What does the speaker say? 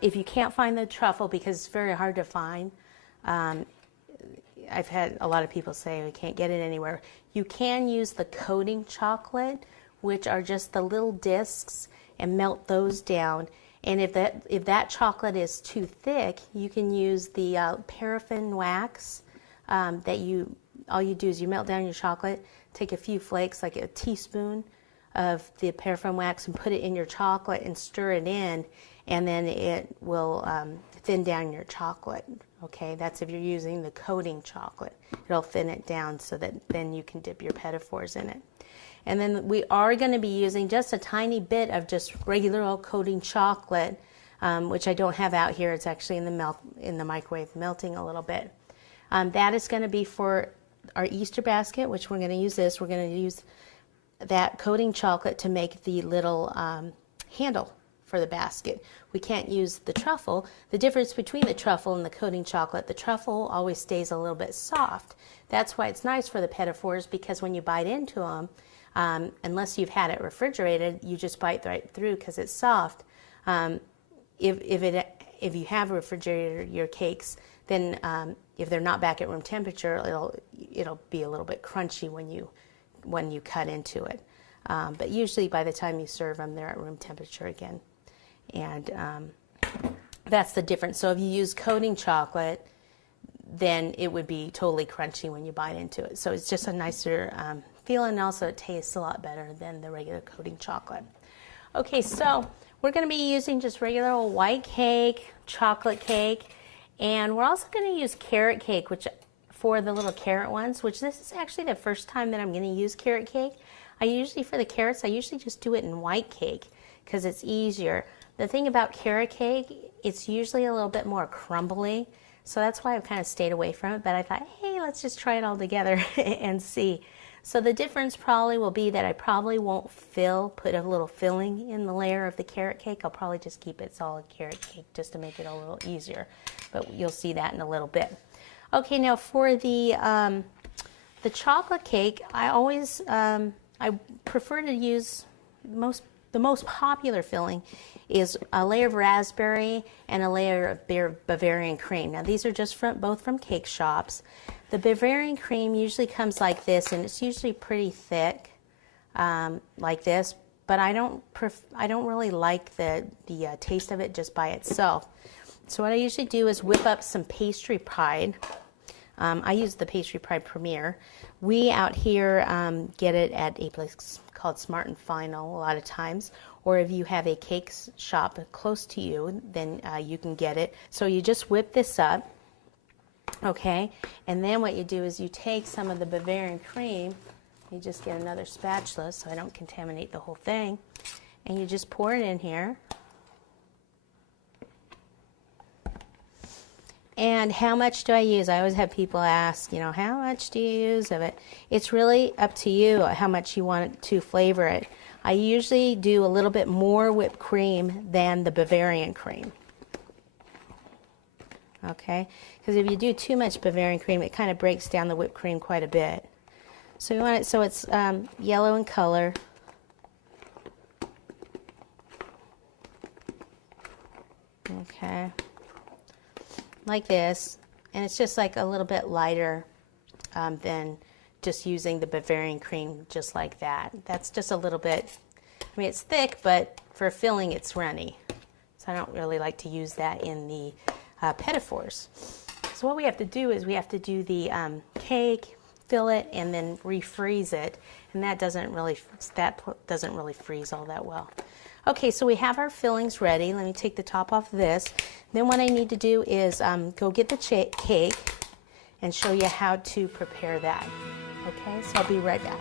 if you can't find the truffle, because it's very hard to find, I've had a lot of people say we can't get it anywhere. You can use the coating chocolate, which are just the little discs, and melt those down. And if that chocolate is too thick, you can use the paraffin wax. All you do is you melt down your chocolate, take a few flakes, like a teaspoon of the paraffin wax, and put it in your chocolate and stir it in, and then it will thin down your chocolate. Okay, that's if you're using the coating chocolate. It'll thin it down so that then you can dip your Petit-Fours in it. And then we are going to be using just a tiny bit of just regular old coating chocolate, which I don't have out here. It's actually in the microwave melting a little bit. That is going to be for our Easter basket, which we're going to use this. We're going to use that coating chocolate to make the little handle for the basket. We can't use the truffle. The difference between the truffle and the coating chocolate, the truffle always stays a little bit soft. That's why it's nice for the Petit-Fours, because when you bite into them, unless you've had it refrigerated, you just bite right through because it's soft. If you have refrigerated your cakes, then if they're not back at room temperature, it'll be a little bit crunchy when you cut into it. But usually by the time you serve them, they're at room temperature again. And that's the difference. So if you use coating chocolate, then it would be totally crunchy when you bite into it. So it's just a nicer feeling, and also it tastes a lot better than the regular coating chocolate. Okay, so we're going to be using just regular old white cake, chocolate cake, and we're also going to use carrot cake, which for the little carrot ones, which this is actually the first time that I'm going to use carrot cake. For the carrots, I usually just do it in white cake because it's easier. The thing about carrot cake, it's usually a little bit more crumbly, so that's why I've kind of stayed away from it, but I thought, hey, let's just try it all together and see. So the difference probably will be that I probably won't put a little filling in the layer of the carrot cake. I'll probably just keep it solid carrot cake just to make it a little easier, but you'll see that in a little bit. Okay, now for the chocolate cake, I prefer to use the most popular filling is a layer of raspberry and a layer of Bavarian cream. Now these are just both from cake shops. The Bavarian cream usually comes like this, and it's usually pretty thick, like this. But I don't really like the taste of it just by itself. So what I usually do is whip up some Pastery Pride. I use the Pastery Pride Premier. We out here get it at a place called Smart and Final a lot of times, or if you have a cake shop close to you, then you can get it. So you just whip this up, okay, and then what you do is you take some of the Bavarian cream, you just get another spatula so I don't contaminate the whole thing, and you just pour it in here. And how much do I use? I always have people ask, how much do you use of it? It's really up to you how much you want to flavor it. I usually do a little bit more whipped cream than the Bavarian cream. Okay? Because if you do too much Bavarian cream, it kind of breaks down the whipped cream quite a bit. So you want it so it's yellow in color. Okay. Like this, and it's just like a little bit lighter than just using the Bavarian cream just like that. That's just a little bit, it's thick, but for filling it's runny. So I don't really like to use that in the Petit-Fours. So what we have to do is we have to do the cake, fill it, and then refreeze it, and that doesn't really freeze all that well. Okay, so we have our fillings ready. Let me take the top off of this. Then what I need to do is go get the cake and show you how to prepare that. Okay, so I'll be right back.